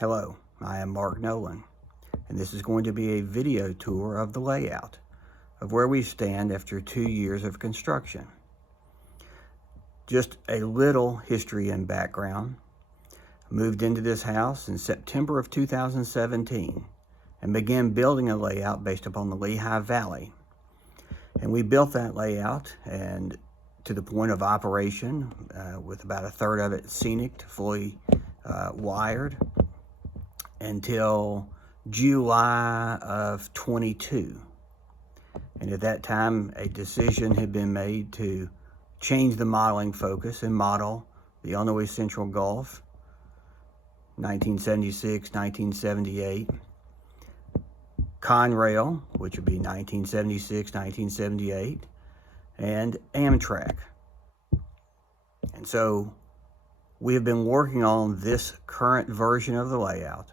Hello, I am Mark Nolan, and this is going to be a video tour of the layout of where we stand after 2 years of construction. Just a little history and background. I moved into this house in September of 2017 and began building a layout based upon the Lehigh Valley. And we built that layout and to the point of operation with about a third of it scenic, fully wired, until July of 22. And at that time, a decision had been made to change the modeling focus and model the Illinois Central Gulf, 1976, 1978, Conrail, which would be 1976, 1978, and Amtrak. And so we have been working on this current version of the layout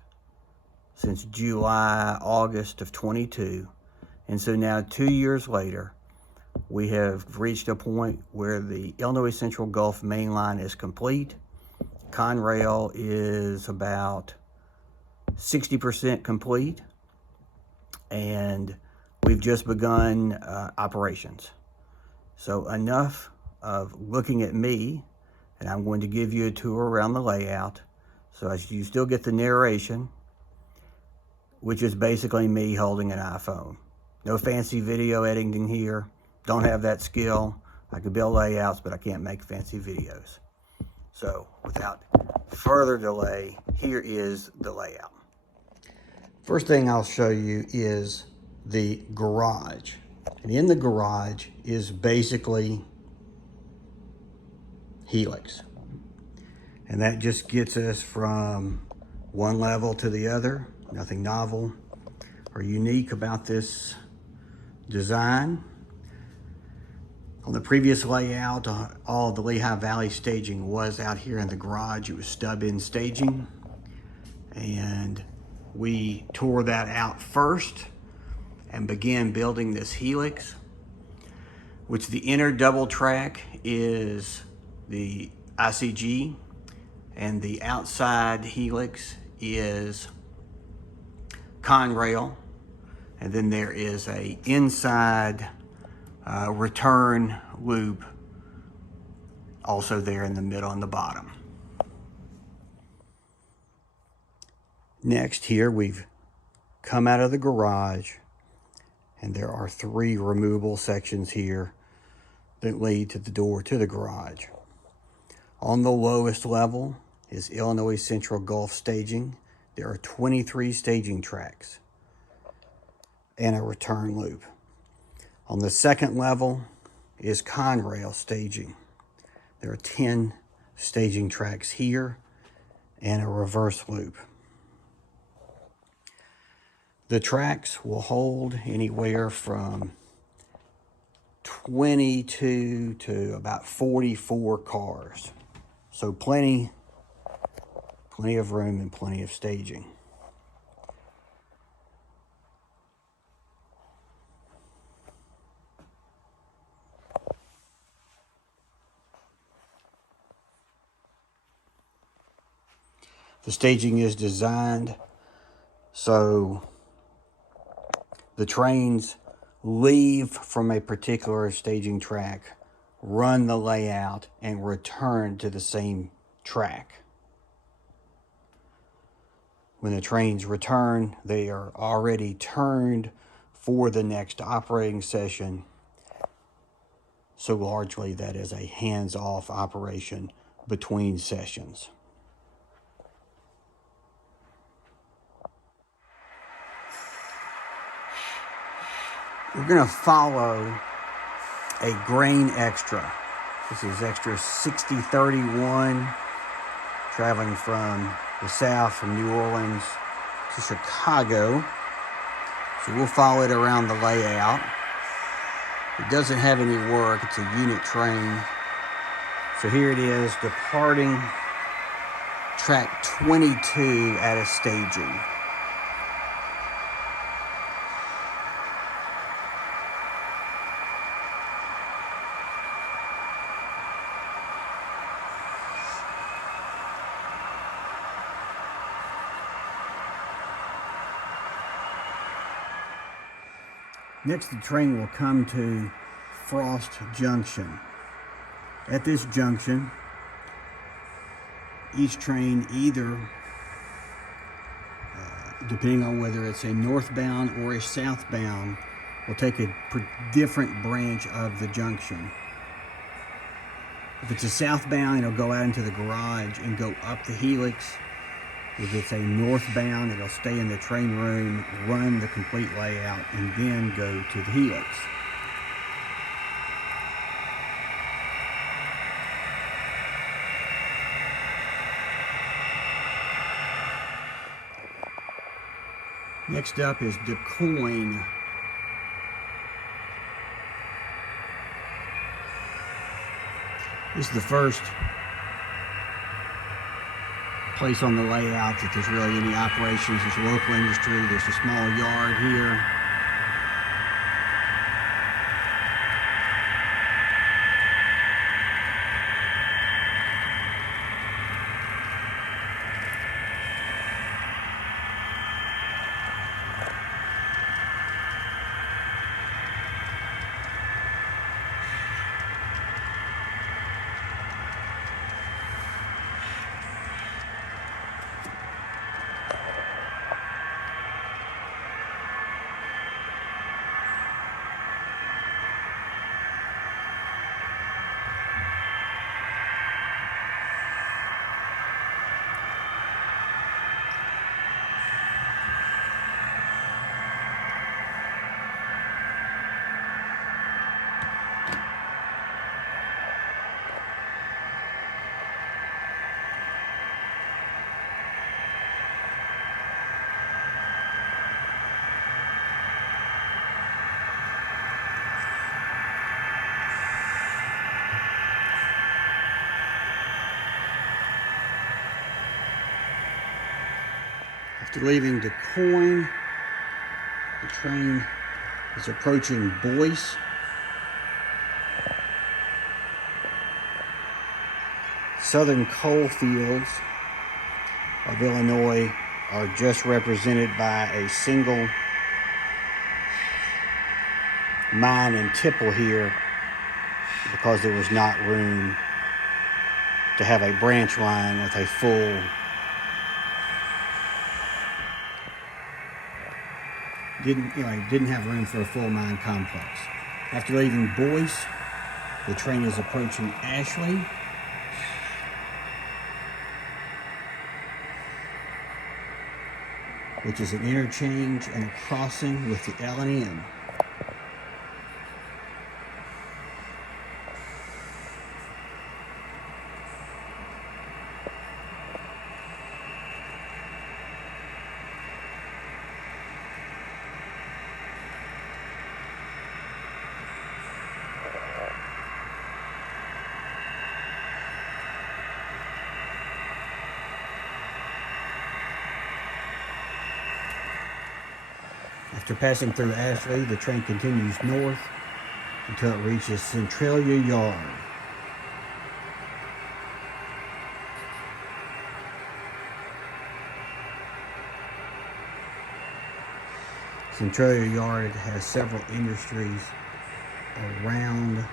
since July, August of 22. And so now 2 years later, we have reached a point where the Illinois Central Gulf main line is complete. Conrail is about 60% complete, and we've just begun operations. So enough of looking at me, and I'm going to give you a tour around the layout. So as you still get the narration, which is basically me holding an iPhone. No fancy video editing here. Don't have that skill. I can build layouts, but I can't make fancy videos. So without further delay, here is the layout. First thing I'll show you is the garage. And in the garage is basically helix. And that just gets us from one level to the other. Nothing novel or unique about this design. On the previous layout, all of the Lehigh Valley staging was out here in the garage. It was stub-in staging. And we tore that out first and began building this helix, which the inner double track is the ICG, and the outside helix is Conrail, and then there is a inside return loop also there in the middle and the bottom. Next, here we've come out of the garage, and there are 3 removable sections here that lead to the door to the garage. On the lowest level is Illinois Central Gulf staging. There are 23 staging tracks and a return loop. On the second level is Conrail staging. There are 10 staging tracks here and a reverse loop. The tracks will hold anywhere from 22 to about 44 cars. So plenty of room and plenty of staging. The staging is designed so the trains leave from a particular staging track, run the layout, and return to the same track. When the trains return, they are already turned for the next operating session. So largely that is a hands-off operation between sessions. We're going to follow a grain extra. This is extra 6031, traveling from the south, from New Orleans to Chicago. So we'll follow it around the layout. It doesn't have any work. It's a unit train. So here it is, departing track 22 at a staging. Next, the train will come to Frost Junction. At this junction, each train either, depending on whether it's a northbound or a southbound, will take a different branch of the junction. If it's a southbound, it'll go out into the garage and go up the helix. If it's a northbound, it'll stay in the train room, run the complete layout, and then go to the helix. Next up is DeCoin. This is the first place on the layout that there's really any operations. There's a local industry, there's a small yard here. After leaving DeCoin, the train is approaching Boyce. Southern coal fields of Illinois are just represented by a single mine and tipple here because there was not room to have a branch line with a full didn't have room for a full mine complex. After leaving Boyce, the train is approaching Ashley. Which is an interchange and a crossing with the L&N. After passing through Ashley, the train continues north until it reaches Centralia Yard. Centralia Yard has several industries around.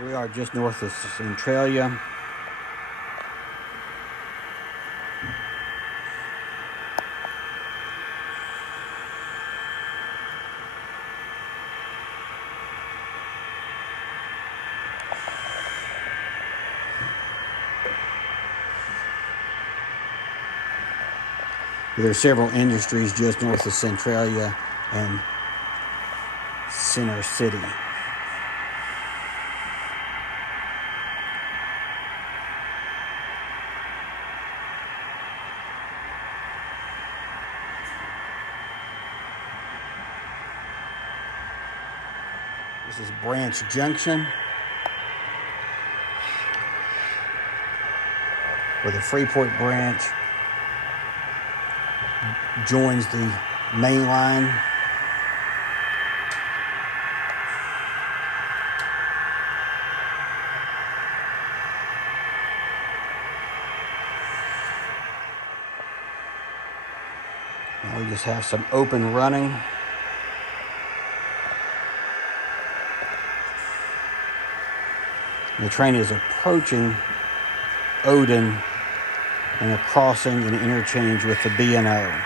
We are just north of Centralia. There are several industries just north of Centralia and Center City. This is Branch Junction, where the Freeport branch joins the main line. Now we just have some open running. The train is approaching Odin and a crossing and interchange with the B&O.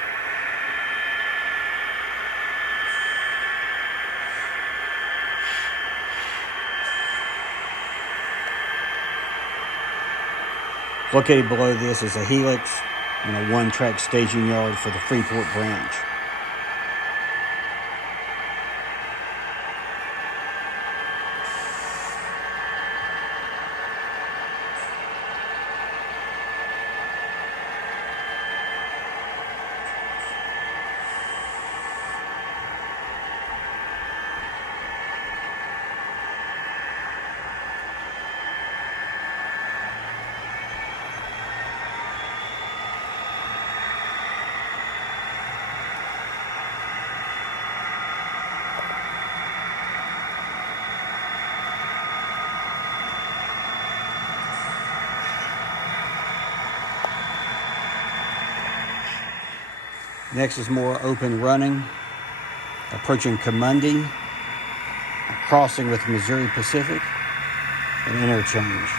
Located below this is a helix and a one-track staging yard for the Freeport branch. Next is more open running, approaching Comundi, crossing with Missouri Pacific, and interchange.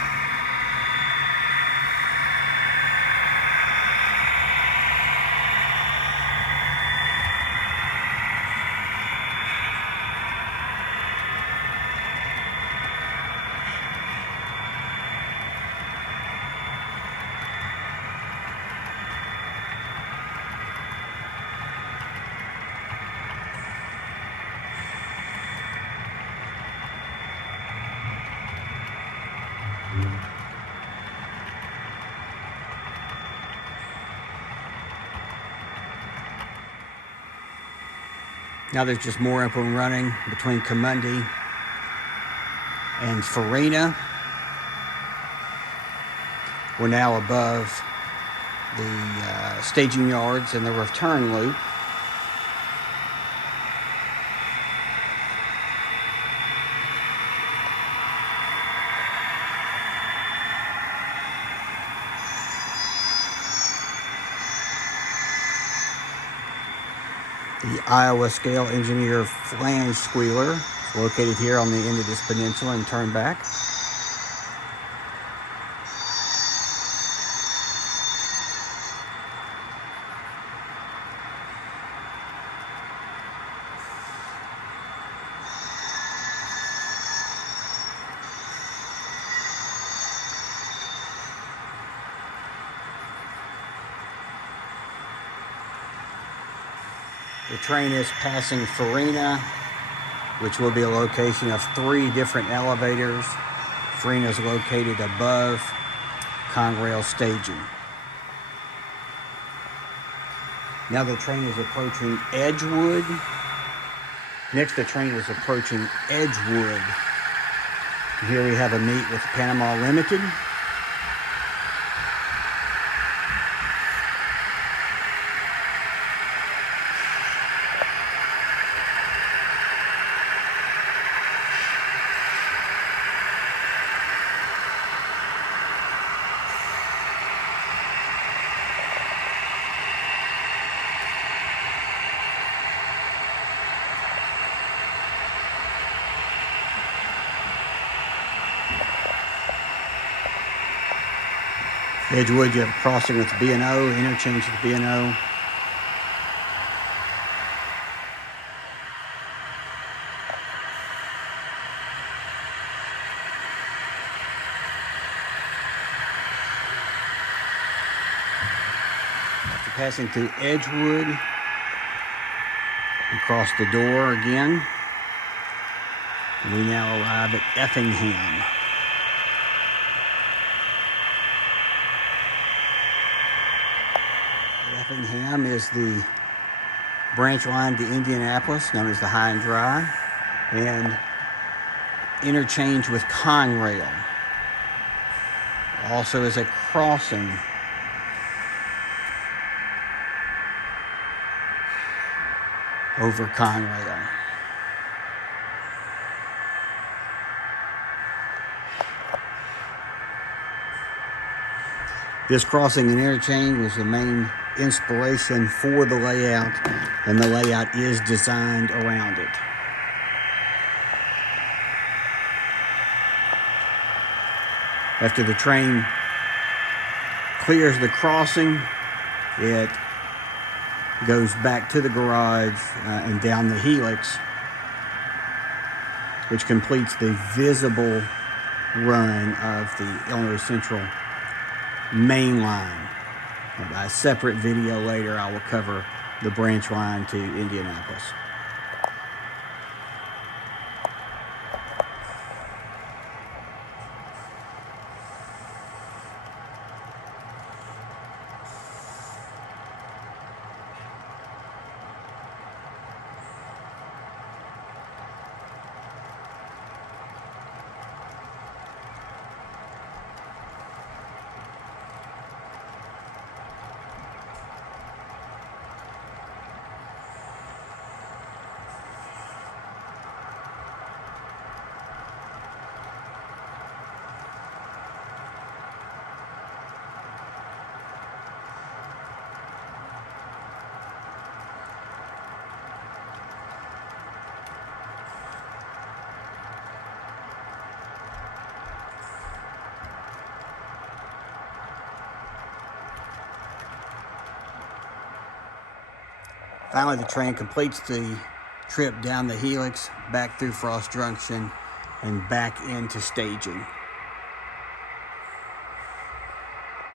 Now there's just more open running between Comundi and Farina. We're now above the staging yards and the return loop. The Iowa Scale Engineer Flange Squealer is located here on the end of this peninsula and turn back. The train is passing Farina, which will be a location of 3 different elevators. Farina is located above Conrail staging. Now the train is approaching Edgewood. Next, the train is approaching Edgewood. Here we have a meet with Panama Limited. Edgewood, you have a crossing with the B&O, interchange with the B&O. Passing through Edgewood, across the door again, we now arrive at Effingham. Effingham is the branch line to Indianapolis, known as the High and Dry, and interchange with Conrail. Also is a crossing over Conrail. This crossing and interchange was the main inspiration for the layout, and the layout is designed around it. After the train clears the crossing, it goes back to the garage and down the helix, which completes the visible run of the Illinois Central main line. By a separate video later, I will cover the branch line to Indianapolis. Finally, the train completes the trip down the helix, back through Frost Junction, and back into staging.